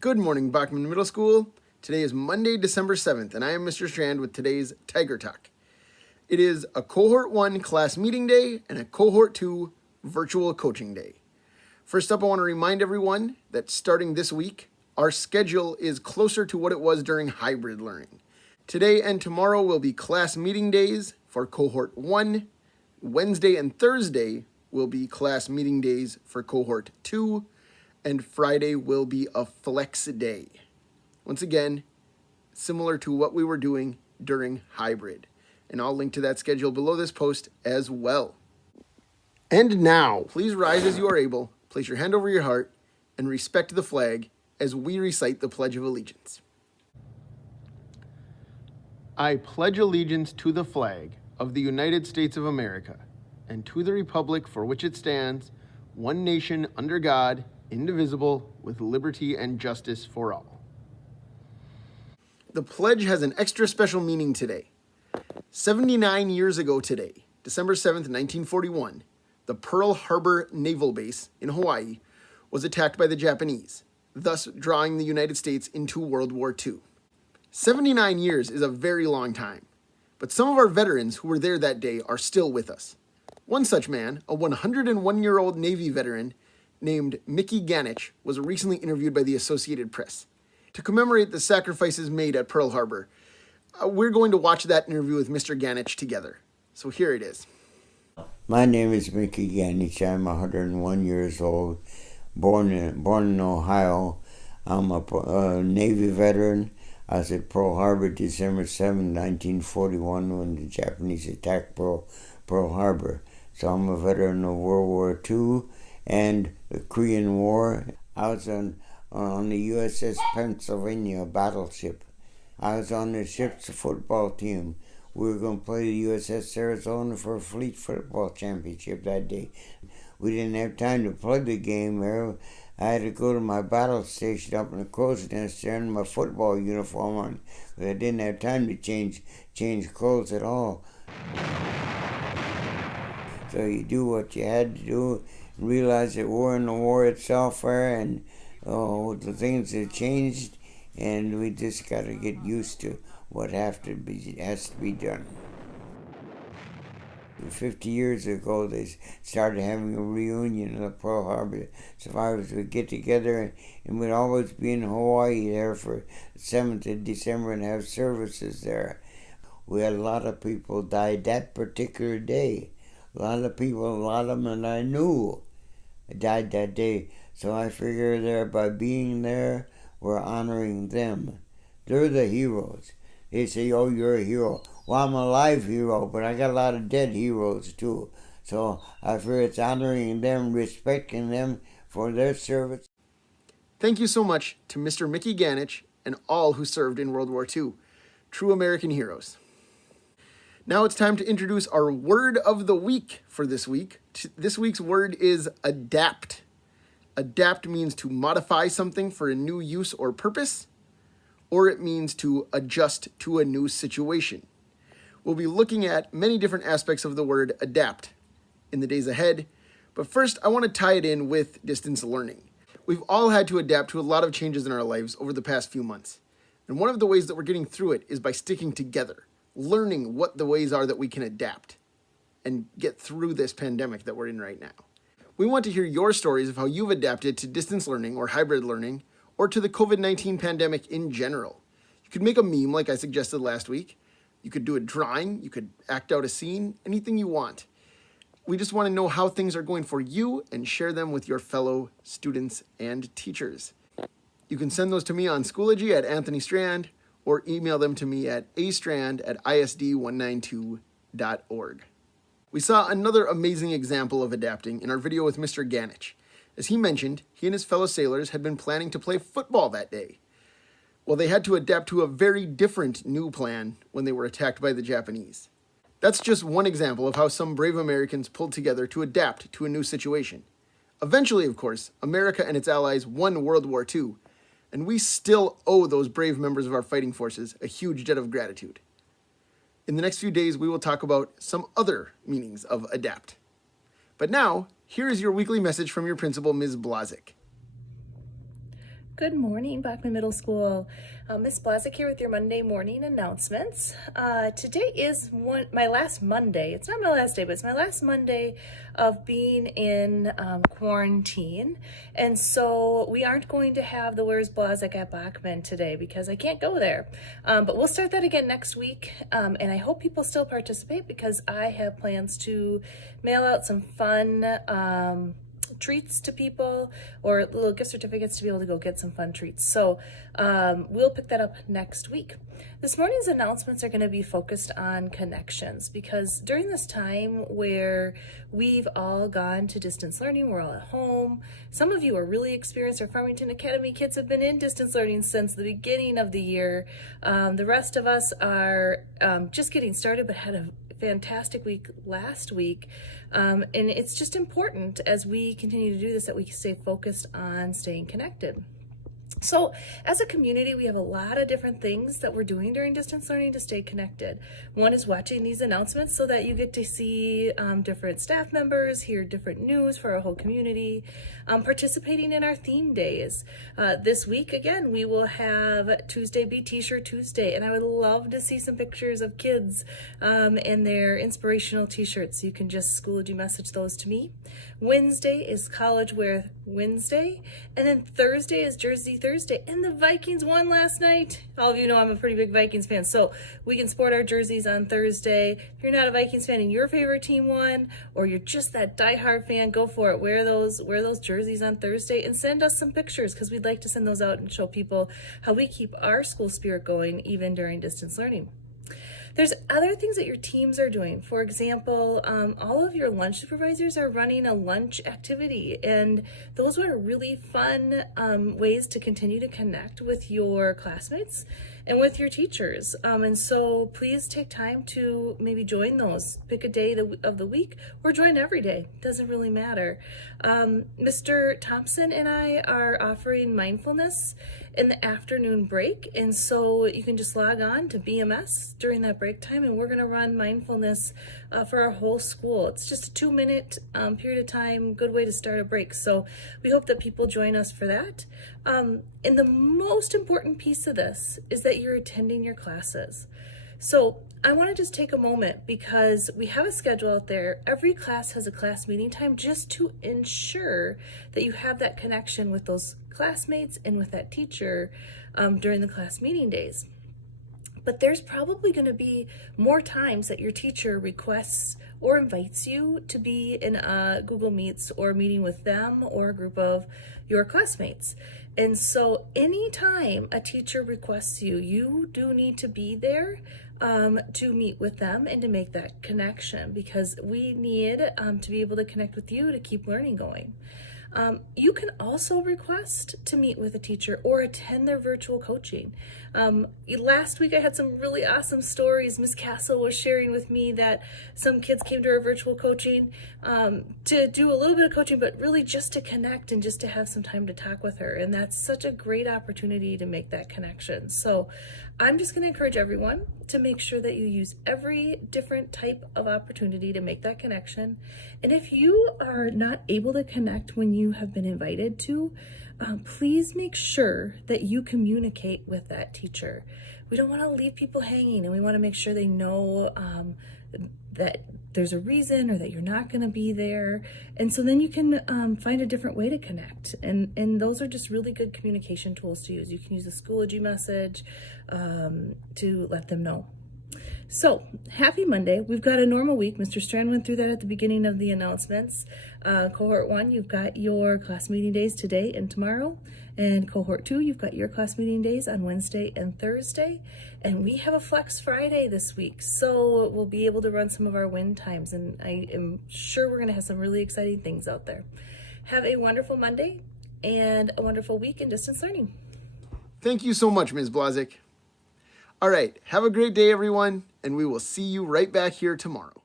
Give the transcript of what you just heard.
Good morning, Bachman Middle School. Today is Monday, December 7th, and I am Mr. Strand with today's Tiger Talk. It is a Cohort 1 class meeting day and a Cohort 2 virtual coaching day. First up, I want to remind everyone that starting this week, our schedule is closer to what it was during hybrid learning. Today and tomorrow will be class meeting days for Cohort 1. Wednesday and Thursday will be class meeting days for Cohort 2. And Friday will be a flex day. Once again, similar to what we were doing during hybrid. And I'll link to that schedule below this post as well. And now, please rise as you are able, place your hand over your heart, and respect the flag as we recite the Pledge of Allegiance. I pledge allegiance to the flag of the United States of America, and to the republic for which it stands, one nation under God, indivisible, with liberty and justice for all. The pledge has an extra special meaning today. 79 years ago today, December 7th, 1941, the Pearl Harbor Naval Base in Hawaii was attacked by the Japanese, thus drawing the United States into World War II. 79 years is a very long time, but some of our veterans who were there that day are still with us. One such man, a 101-year-old Navy veteran, named Mickey Ganich, was recently interviewed by the Associated Press. To commemorate the sacrifices made at Pearl Harbor, we're going to watch that interview with Mr. Ganich together. So here it is. My name is Mickey Ganich. I'm 101 years old, born in Ohio. I'm a Navy veteran. I was at Pearl Harbor December 7, 1941, when the Japanese attacked Pearl Harbor. So I'm a veteran of World War II and the Korean War. I was on the USS Pennsylvania battleship. I was on the ship's football team. We were going to play the USS Arizona for a fleet football championship that day. We didn't have time to play the game there. I had to go to my battle station up in the crow's nest there in my football uniform on, but I didn't have time to change clothes at all. So you do what you had to do, realize that we're in the war itself there, and the things have changed, and we just got to get used to what has to be done. 50 years ago, they started having a reunion of Pearl Harbor survivors. Would get together, and we'd always be in Hawaii there for the 7th of December and have services there. We had a lot of people died that particular day. A lot of them that I knew died that day. So I figure there, by being there, we're honoring them. They're the heroes. They say, oh, you're a hero. Well, I'm a live hero, but I got a lot of dead heroes too. So I figure it's honoring them, respecting them for their service. Thank you so much to Mr. Mickey Ganich and all who served in World War II. True American heroes. Now it's time to introduce our word of the week for this week. This week's word is adapt. Adapt means to modify something for a new use or purpose, or it means to adjust to a new situation. We'll be looking at many different aspects of the word adapt in the days ahead, but first I want to tie it in with distance learning. We've all had to adapt to a lot of changes in our lives over the past few months, and one of the ways that we're getting through it is by sticking together, learning what the ways are that we can adapt and get through this pandemic that we're in right now. We want to hear your stories of how you've adapted to distance learning or hybrid learning or to the COVID-19 pandemic in general. You could make a meme like I suggested last week. You could do a drawing. You could act out a scene, anything you want. We just want to know how things are going for you and share them with your fellow students and teachers. You can send those to me on Schoology at Anthony Strand, or email them to me at astrand@isd192.org. We saw another amazing example of adapting in our video with Mr. Ganich. As he mentioned, he and his fellow sailors had been planning to play football that day. Well, they had to adapt to a very different new plan when they were attacked by the Japanese. That's just one example of how some brave Americans pulled together to adapt to a new situation. Eventually, of course, America and its allies won World War II, and we still owe those brave members of our fighting forces a huge debt of gratitude. In the next few days, we will talk about some other meanings of adapt. But now, here is your weekly message from your principal, Ms. Blazik. Good morning, Bachman Middle School. Miss Blazik here with your Monday morning announcements. Today is my last Monday. It's not my last day, but it's my last Monday of being in quarantine. And so we aren't going to have the Where's Blazik at Bachman today because I can't go there. But we'll start that again next week. And I hope people still participate because I have plans to mail out some fun treats to people or little gift certificates to be able to go get some fun treats. So we'll pick that up next week. This morning's announcements are going to be focused on connections because during this time where we've all gone to distance learning, we're all at home. Some of you are really experienced. Our Farmington Academy kids have been in distance learning since the beginning of the year. The rest of us are just getting started but had a fantastic week last week, and it's just important as we continue to do this that we stay focused on staying connected. So as a community, we have a lot of different things that we're doing during distance learning to stay connected. One is watching these announcements so that you get to see different staff members, hear different news for our whole community, participating in our theme days. This week, again, we will have Tuesday be T-shirt Tuesday, and I would love to see some pictures of kids and their inspirational T-shirts. You can just Schoology message those to me. Wednesday is College Wear Wednesday, and then Thursday is Jersey Thursday, and the Vikings won last night. All of you know I'm a pretty big Vikings fan, so we can sport our jerseys on Thursday. If you're not a Vikings fan and your favorite team won, or you're just that diehard fan, go for it. Wear those jerseys on Thursday and send us some pictures because we'd like to send those out and show people how we keep our school spirit going even during distance learning. There's other things that your teams are doing. For example, all of your lunch supervisors are running a lunch activity, and those are really fun ways to continue to connect with your classmates and with your teachers. And so please take time to maybe join those. Pick a day of the week or join every day. Doesn't really matter. Mr. Thompson and I are offering mindfulness in the afternoon break, and so you can just log on to BMS during that break time, and we're going to run mindfulness for our whole school. It's just a 2-minute period of time, good way to start a break. So we hope that people join us for that. And the most important piece of this is that you're attending your classes. So I want to just take a moment because we have a schedule out there. Every class has a class meeting time just to ensure that you have that connection with those classmates and with that teacher during the class meeting days. But there's probably going to be more times that your teacher requests or invites you to be in a Google Meets or a meeting with them or a group of your classmates. And so anytime a teacher requests you, you do need to be there to meet with them and to make that connection because we need to be able to connect with you to keep learning going. You can also request to meet with a teacher or attend their virtual coaching. Last week I had some really awesome stories. Miss Castle was sharing with me that some kids came to her virtual coaching to do a little bit of coaching, but really just to connect and just to have some time to talk with her. And that's such a great opportunity to make that connection. So I'm just going to encourage everyone to make sure that you use every different type of opportunity to make that connection. And if you are not able to connect when you have been invited to, please make sure that you communicate with that teacher. We don't want to leave people hanging, and we want to make sure they know that there's a reason or that you're not going to be there. And so then you can find a different way to connect. And those are just really good communication tools to use. You can use a Schoology message to let them know. So happy Monday. We've got a normal week. Mr. Strand went through that at the beginning of the announcements. Cohort 1, you've got your class meeting days today and tomorrow. And Cohort 2, you've got your class meeting days on Wednesday and Thursday. And we have a Flex Friday this week. So we'll be able to run some of our win times. And I am sure we're going to have some really exciting things out there. Have a wonderful Monday and a wonderful week in distance learning. Thank you so much, Ms. Blazik. All right, have a great day, everyone, and we will see you right back here tomorrow.